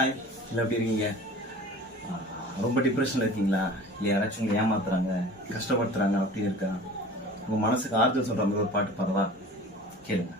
Hi, இல்லை எப்படி இருக்கீங்க? ரொம்ப டிப்ரெஷனில் இருக்கீங்களா? இல்லை யாராச்சும் உங்களை ஏமாத்துறாங்க, கஷ்டப்படுத்துறாங்க அப்படின்னு இருக்கா? உங்கள் மனசுக்கு ஆறுதல் சொல்கிற மாதிரி ஒரு பாட்டு பாடவா? கேளுங்க.